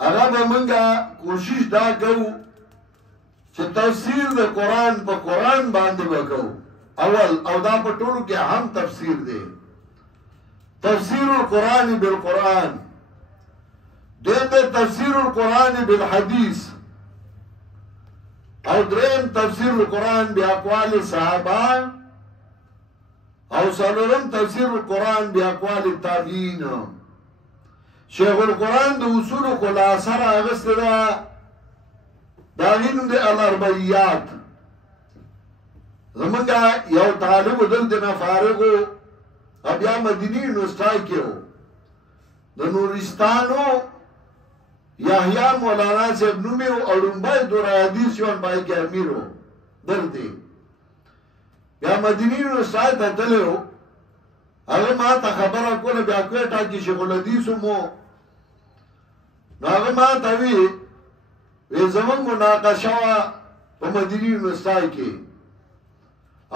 هغه به مونږه کوشش دا کوو چې تفسیر د قرآن په قرآن باندې وکړو اول او دا په ټولو کې اهم تفسیر دی تفسیر القرآن بالقرآن دویم دی تفسیر القرآن بالحدیث او دریم تفسیر القرآن باقوال صحابه او څلورم تفسیر القرآن باقوال التابعین شیخ القرآن د اصول خلاصه راغسته ده داغی نم دی الاربعیات زمانگا یو طالب دل دینا فارغو اب یا مدینی یونیورسٹائی کے ہو دا نورستانو یحییٰ مولانا صاحب نومی ہو اڑنبائی دورا حدیث شوان بائی کے امیر ہو دل دی یا مدینی یونیورسٹائی تا دلے ہو اگر ما تا خبر اکولا بیا کوئیٹا کی شیخ الحدیثو مو نو اگر ما تاوی وی زمان مناقشه وا په مدینی یونیورسٹائی کې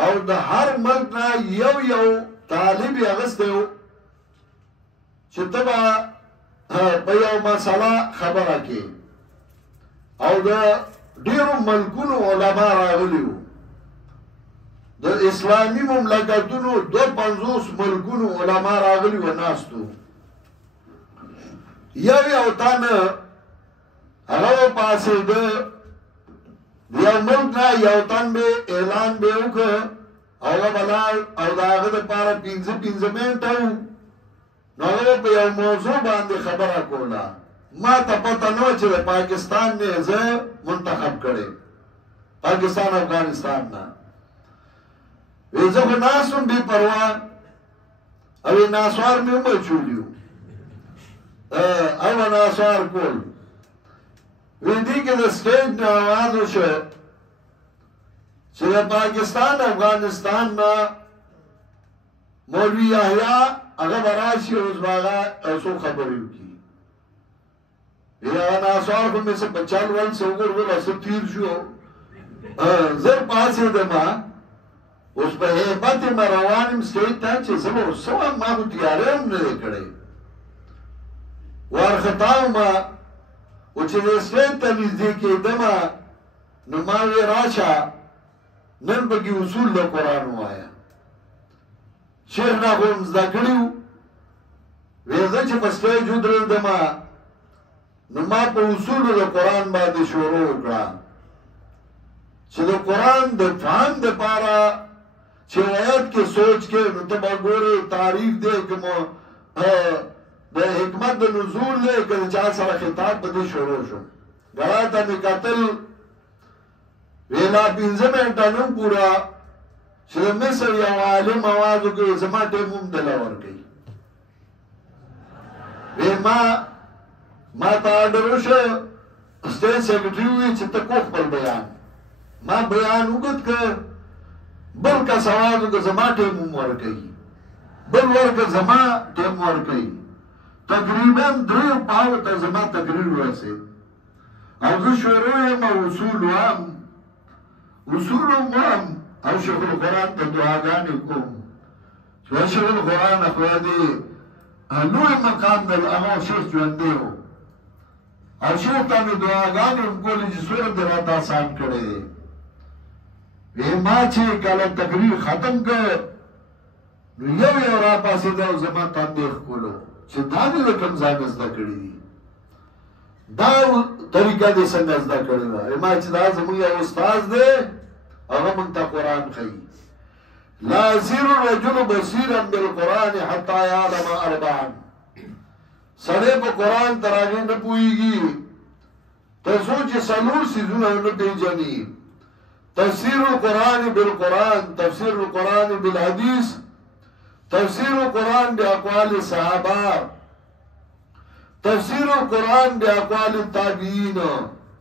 او د هر ملک نه یو طالب اغسته و چې تبا په یو مسله خبره کې او د ډیرو ملکونو علما راغلي وو د اسلامي مملکتونو 250 ملکونو علما راغلي و ناستو یو تانه هغه پاسه د یو ملک نه یو تن به اعلان به وکړ هغه بلال او داغه د پاره 15 منټه نو هغه په یو موضوع باندې خبره کوله ما ته پته نو چې پاکستان نه زه منتخب کړي پاکستان افغانستان نه ویزه خو ناسم بی پروا او ناسوار مې هم چولیو او ناسوار کول ویدی که دا سٹیج نے آواز ہوشو چه پاکستان افغانستان نا مولوی یحییٰ اگر براشی روز باغا ایسو خبریو کی یا ناسوار کو میں سے 50 ول سے اگر وہ ایسے تیر شو زر پاسی دما اس پہ حیبت مروانیم سٹیج تا چه سبا سوا ما کو تیارے ہم نے کڑے وارخطاو ما او چې د اسلام ته نږدې کېدمه نو ما وی راشه نن پکې اصول د قرآن ووایه شیخ نه خو هم زده کړي وو وی زه چې په سټیج ودرېدمه نو ما په اصولو د قرآن باندې شروع وکړه چې د قرآن د فهم دپاره چې آیت کې سوچ کې نو ته به ګورې تعریف دی که د حکمت د نزول لے که چا سره خطاب بدی شروع شو گرا تا می قتل ویلا 15 منټه نو پورا چې مصر یو عالم آوازو کې زما ټیموم دلاور کوي وی ما تا دروشه سټیج سیکرټری وی چې ته کو خپل بیان ما بیان وګت ک بل کا سوالو کې زما ټیموم ور کوي بل ورکه زما ټیم ور کوي تقریبا 3 پاو ته زما تقریر ورسید او زه شروع یم اصول وام او شیخ القرآن ته دعاګانې کوم چې شیخ القرآن خو دې لوی مقام د هغه شیخ ژوندی و او شیخ ته مې دعاګانې هم کولې چې څومره دې راته آسان کړی دی وی ما چې کله تقریر ختم کړ نو یو راپاسېده او زما تندی ښکلو چې دا دې له کوم ځای نه زده کړي دي دا طریقه دې څنګه زده کړې ده ما چې دا زموږ یو استاد دی هغه موږ ته قرآن ښیي لا يصير الرجل بصيرا بالقرآن حتى يعلم 4 سړی په قرآن تر هغې نه پوهېږي تر څو چې 4 څیزونه ونه پېژني تفسیر القرآن بالقرآن تفسیر القرآن بالحدیث تفسیر القرآن باقوال صحابہ تفسیر القرآن باقوال التابعین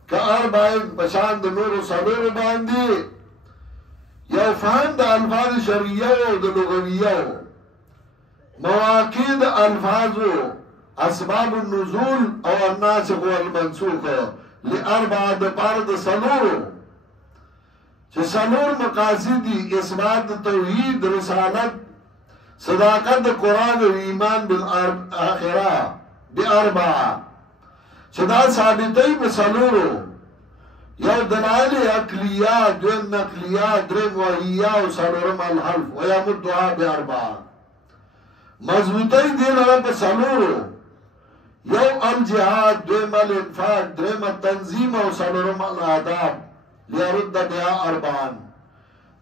که اربعین پشان د نور صدور باندې یو فهم د الفاظ شرعیه او د لغویه مواقع د الفاظو اسباب النزول او الناسخ والمنسوخ لاربعه د پاره د سلور چې سلور مقاصد دي اثبات توحید رسالت صداقت قرآن و ایمان بالآخرة بأربعة چې دا ثابتوي په څلورو، یو دلایل عقلیه، دویم نقلیه، دریم وحیه او څلورم الحلف ویمدها باربعه. مضبوطی دی لره په څلورو، یو الجهاد، دویم الانفاق، دریم التنظیم او څلورم الاداب لیرد بها اربعان.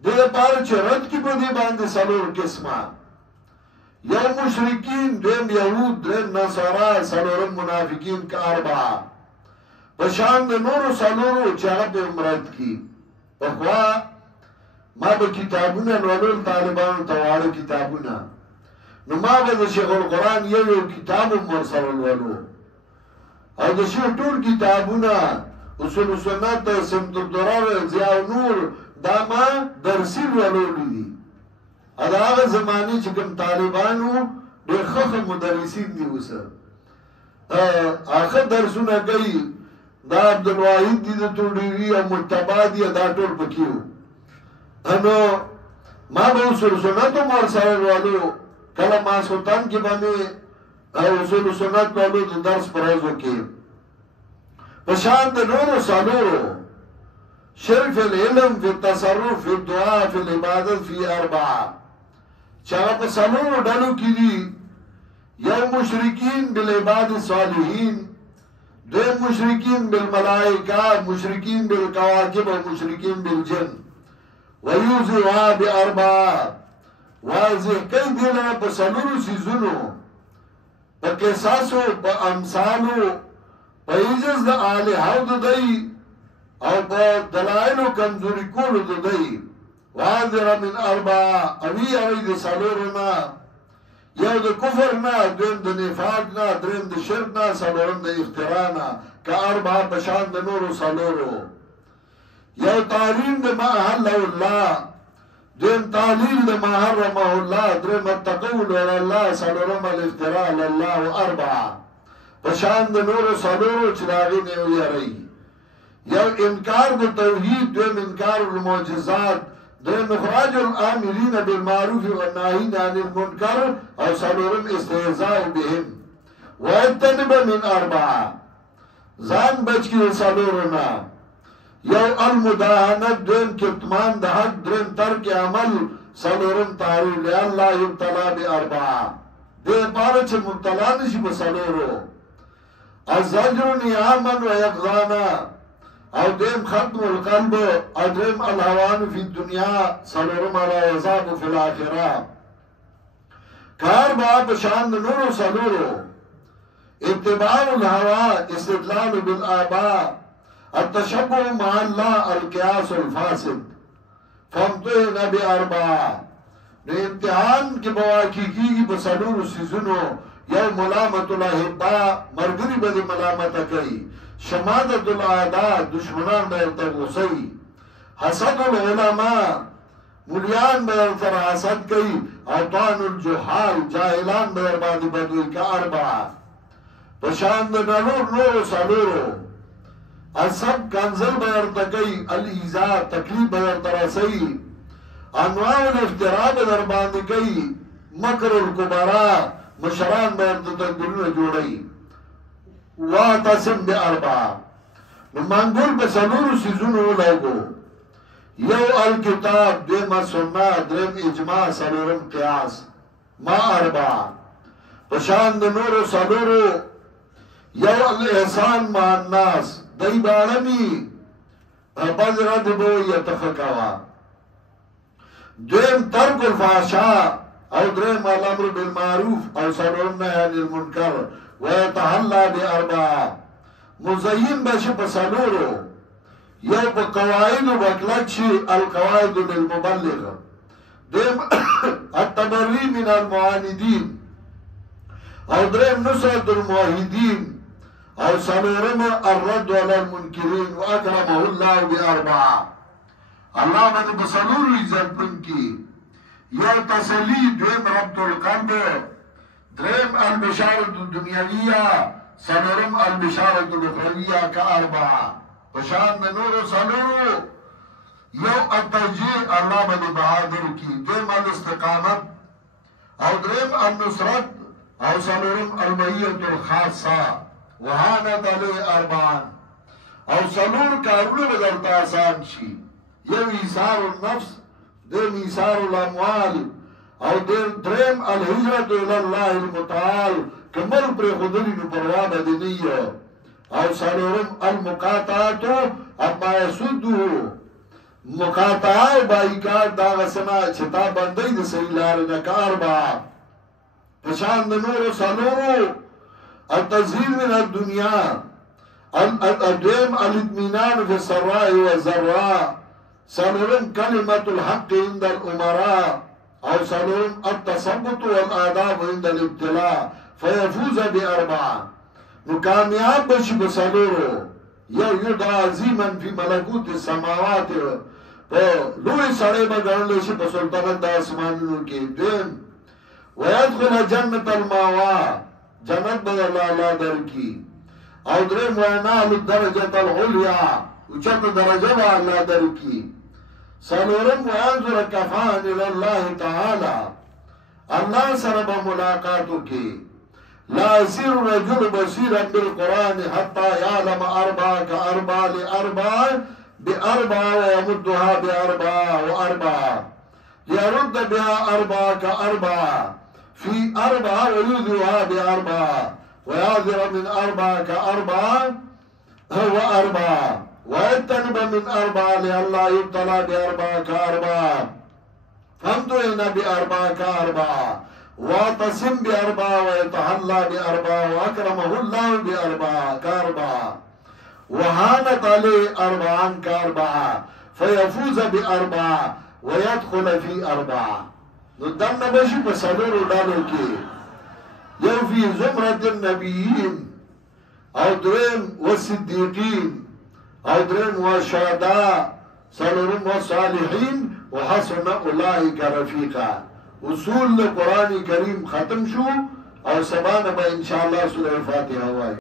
دې لپاره چې رد کړي په دې باندې څلور قسمه، یو مشرکین، دویم یهود، دریم نصارا، څلورم منافقین که اربعه. پشان د نورو څلورو چې هغه په مراد کی. پخوا ما به کتابونه لولل، طالبانو ته واړه کتابونه، نو ما به د شیخ القرآن یو کتاب هم ورسره لولو، او د شیخ ټول کتابونه اصول سنت، سمت الدرر، ضیاء النور، دا ما درسي لولولي دي. دا هغه زمانې چې کوم طالبانو ډېر ښه مدرسین دي اوسه هغه درسونه کوي. دا عبدالواحد دي د توډیوي او مجتبا دي، دا ټول پکې وو. نو ما به اصول سنت هم ورسره لولو، کله ماسخوتن کې به مې اصول سنت لولو د درس په ورځو کې. په شان د نورو څلورو، شرک فی العلم، فی التصرف، فی الدعا، فی العبادت، فی اربعه، چې هغه په څلورو ډلو کې دي. یو مشرکین بالعباد الصالحین، دویم مشرکین بالملائکه، مشرکین بالکواکب او مشرکین بالجن. ویوزعها باربعه، واضح کوي دی لره په څلورو څیزونو، په قصاصو، په امثالو، په عجز د الهو د دی او په دلایلو کمزوري کولو د دی. واضح من اربعه، اوی اوی د څلورو نه، یو د کفر نه، دویم د نفاق نه، دریم د شرک نه، څلورم د اختراع نه، که اربعه په شان د نورو څلورو. یو تعلیم د ما احله الله، دویم تعلیل د ما حرمه الله، دریم التقول علی الله، څلورم الافتراء علی الله، اربعه په شان د نورو څلورو چې د هغې نه ویری. یو انکار د توحید، دویم انکار المعجزات، دریم اخراج الامرین بالمعروف والناهین عن المنکر او څلورم استهزاء بهم. واجتنب من اربعه، ځان بچ کړي د څلورو نه. یو المداهنت، دویم کتمان د حق، دریم ترک عمل، څلورم تعریف لئلا یبتلا باربعه، دې لپاره چې مبتلا نشي په څلورو. الزجر نعاما ویقظانا، او دیم ختم القلب، او دریم الهوان فی الدنیا، څلورم العذاب فی الاخره. کار با په شان د نورو څلورو، اتباع الهوا، استدلال بالآباء، التشبه مع الله، القياس الفاسد. فامتحن باربعه، نو امتحان کې به واقع کېږي په څلورو څیزونو. یو ملامت الاحبه، ملګري به دې ملامته کوي. شماتة الاعداء، دشمنان به ورته غوسوي. حسد العلماء، مولیان به ورسره حسد کوي. او طعن الجهال، جاهلان به ورباندې بدوي. که اربعه په شان د نورو څلورو. السب کنزل به ورته کوي، الایذاء تکلیف به ورته رسوي. انواع الافتراء به در باندې کوي. مکر الکبرا، مشران به ورته تدبیرونه جوړوي. واعتصم باربعه، نو منګول په څلورو څیزونو ولګو. یو الکتاب، دویم سنت، دریم اجماع، څلورم قیاس. ما اربعه په شان د نورو څلورو. یو الاحسان مع الناس، دای باړمی پدره د بو یتفقوا. دویم ترک الفحشاء، او دریم الامر بالمعروف، او څلورم نهی عن المنکر. ويتحلى باربعه، مزین بشي په څلورو. یو په قواعد وکلک شي، القواعد للمبلغ. دویم التبری من المعاندین، او دریم نصرة الموحدین، او څلورم الرد على المنکرین. واکرمه الله باربعه، الله باندې په څلورو عزت منکي. یو تسلی، دویم ربط القلب، دریم البشارة الدنیویہ، څلورم البشارة الاخرویہ. که اربعه په شان د نورو څلورو. یو التوجیه، الله باندې بهادر کی. دویم الاستقامت، او دریم النصرت، او څلورم المعیة الخاصه. وهانت علی اربعان او سلور کارونه بدرتا آسان شي یو ایثار النفس دیم ایثار الاموال او درم الهجرت الالله المتعال کمر پر خودلی نو پروا بدنی او سلورم المقاطعاتو اما یسدو مقاطعه بایکار دا غسنا چتا بندی د سیلار نکار با پشان د نور سلورو التزهير من الدنيا الدوام الاطمئنان في السراء والضراء سنرم كلمة الحق عند الأمراء أو سنرم التثبت والآداب عند الابتلاء فيفوز بأربعة نكامياب بشي بسلورو يدعى عظيما في ملكوت السماوات لوی سڑے بگرن شي بسلطنت دا اسمانونو کی دیم ويدخل جنة الماوا جنت بدل الله در کی او درم وینال درجت العلیا اچت درجه با اللہ در کی سلورم وینظر کفان الاللہ تعالی اللہ سرب ملاقاتو کی لا يصير رجل بصيرا بالقرآن حتى يعلم أربعة كأربعة لأربعة بأربعة ويمدها بأربعة وأربعة ليرد بها أربعة كأربعة في أربعة ويذرها بأربعة ويعذر من أربعة كأربعة هو أربعة ويتنب من أربعة لئلا يبتلى بأربعة كأربعة فامتحن بأربعة كأربعة واعتصم بأربعة ويتحلى بأربعة وأكرمه الله بأربعة كأربعة وهانت عليه أربعا كأربعة فيفوز بأربعة ويدخل في أربعة ندن بشي بسلور دالو كي يو في زمرة النبيين او درين والصديقين او درين والشهداء سلورم والصالحين وحسن أولئك رفيقا اصول قرآن کریم ختم شو اور سبانه با انشاءاللہ سورہ فاتحہ ہوئی